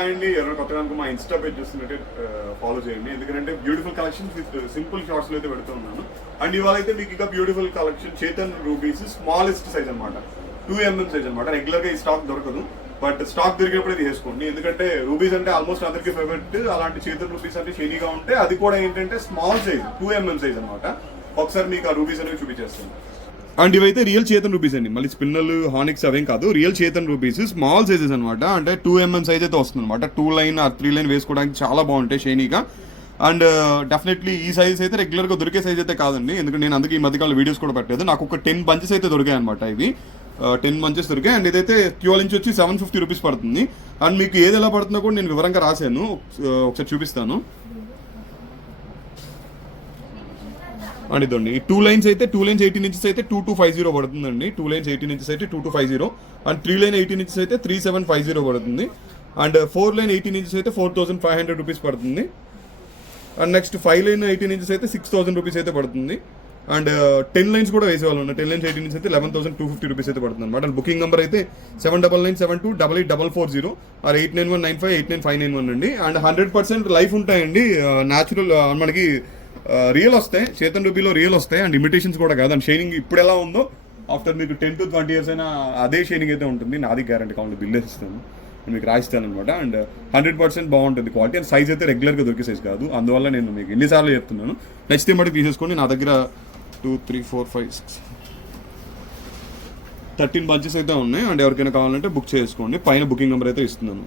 అండి ఎవరైనా కొత్తగా మా ఇన్స్టా పేజ్ చూస్తున్నట్టే ఫాలో చేయండి. ఎందుకంటే బ్యూటిఫుల్ కలెక్షన్స్ విత్ సింపుల్ షార్ట్స్లో అయితే పెడుతున్నాను అండ్ ఇవాళ అయితే మీకు ఇంకా beautiful collection Chetan rubies smallest size అనమాట టూ ఎంఎం సైజ్ అనమాట రెగ్యులర్గా ఈ స్టాక్ దొరకదు. బట్ స్టాక్ దొరికినప్పుడు ఇది వేసుకోండి ఎందుకంటే రూబీస్ అంటే ఆల్మోస్ట్ అందరికి ఫేవరెట్ అలాంటి చేతన్ రూబీస్ అంటే షెనీగా ఉంటే అది కూడా ఏంటంటే small size two M M అనమాట ఒకసారి మీకు ఆ రూబీస్ అనేవి చూపించేస్తాను. అండ్ ఇవైతే రియల్ చేతన్ రూపీస్ అండి. మళ్ళీ స్పిన్నర్లు హానిక్స్ అవేం కాదు. Real Chetan rubies small sizes అనమాట అంటే టూ ఎంఎం సైజ్ అయితే వస్తుంది అనమాట two line or three line వేసుకోవడానికి చాలా బాగుంటాయి షైనీగా. అండ్ uh, డెఫినెట్లీ ఈ సైజ్ అయితే రెగ్యులర్గా దొరికే సైజ్ అయితే కాదండి. ఎందుకంటే నేను అందుకే ఈ మధ్యకాలంలో వీడియోస్ కూడా పెట్టలేదు. నాకు ఒక టెన్ బంచెస్ అయితే దొరికాయి అనమాట ఇవి. Uh, టెన్ బంచెస్ దొరికాయి. అండ్ ఇదైతే ట్వెల్వ్ నుంచి వచ్చి సెవెన్ ఫిఫ్టీ రూపీస్ పడుతుంది. అండ్ మీకు ఏది ఎలా పడుతుందో కూడా నేను వివరంగా రాశాను. Uh, ఒకసారి చూపిస్తాను. అండ్ ఇదండి ఈ టూ లైన్స్ అయితే టూ లైన్స్ ఎయిటీన్ ఇంచెస్ అయితే టూ టూ ఫైవ్ జీరో పడుతుందండి. టూ లైన్స్ ఎయిటీన్ ఇంచెస్ అయితే two two five zero and three line eighteen inches అయితే త్రీ సెవెన్ ఫైవ్ జీరో పడుతుంది. And four line eighteen inches అయితే four thousand five hundred rupees పడుతుంది. And next five line eighteen inches అయితే six thousand rupees అయితే పడుతుంది. And ten lines కూడా వేసేవాళ్ళు ఉన్నాయి టెన్ లైన్స్ ఎయిటీన్ అయితే eleven thousand two fifty rupees అయితే పడుతుంది అనమాట అండ్ బుకింగ్ నెంబర్ అయితే seven double nine seven two double eight double four zero or eight nine one nine five eight nine five nine one అండి. And hundred percent life ఉంటాయండి. Natural మనకి real వస్తాయి చేతన్ రూబీలో real వస్తాయి and imitations కూడా కాదు. And shining ఇప్పుడు ఎలా ఉందో ఆఫ్టర్ మీకు టెన్ టు ట్వంటీ ఇయర్స్ అయినా అదే షైనింగ్ అయితే ఉంటుంది. నాది గ్యారంటీ కావాలి. బిల్ ఇస్తాను మీకు రాయిస్తాను అనమాట. అండ్ హండ్రెడ్ పర్సెంట్ బాగుంటుంది క్వాలిటీ అండ్ సైజ్ అయితే రెగ్యులర్గా దొరికే సైజ్ కాదు. అందువల్ల నేను మీకు ఎన్నిసార్లు చెప్తున్నాను. నచ్చితే మటుకు తీసేసుకోండి నా దగ్గర two three four five six thirteen bunches అయితే ఉన్నాయి. అండ్ ఎవరికైనా కావాలంటే బుక్ చేసుకోండి. పైన బుకింగ్ నెంబర్ అయితే ఇస్తున్నాను.